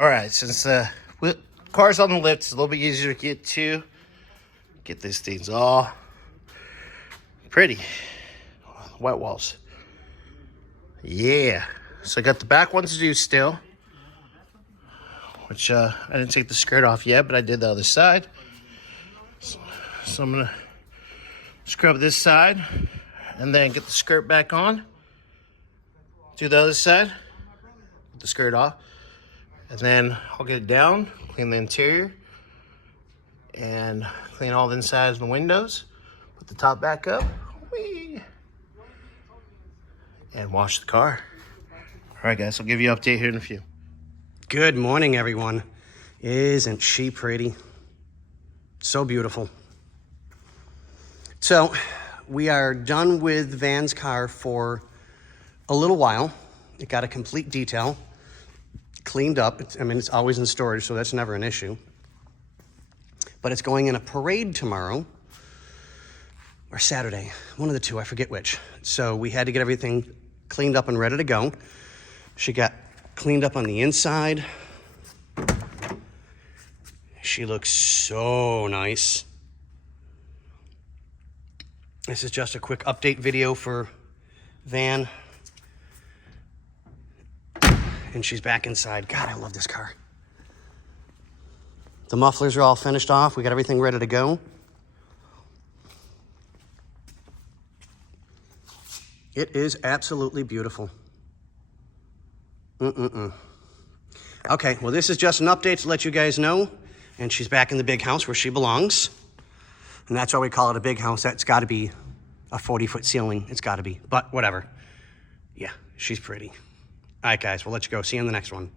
All right, since the car's on the lift, it's a little bit easier to get to. Get these things all pretty. White walls. Yeah. So I got the back ones to do still, which I didn't take the skirt off yet, but I did the other side. So I'm gonna scrub this side and then get the skirt back on. Do the other side, get the skirt off, and then I'll get it down, clean the interior, and clean all the insides and the windows. Put the top back up, whee, and wash the car. All right, guys, I'll give you an update here in a few. Good morning, everyone. Isn't she pretty? So beautiful. So we are done with Van's car for a little while. It got a complete detail, cleaned up. It's always in storage, so that's never an issue. But it's going in a parade tomorrow or Saturday, one of the two, I forget which. So we had to get everything cleaned up and ready to go. She got cleaned up on the inside. She looks so nice. This is just a quick update video for Van. And she's back inside. God, I love this car. The mufflers are all finished off. We got everything ready to go. It is absolutely beautiful. Okay, well, this is just an update to let you guys know. And she's back in the big house where she belongs. And that's why we call it a big house. That's got to be a 40-foot ceiling. It's got to be. But whatever. Yeah, she's pretty. All right, guys, we'll let you go. See you in the next one.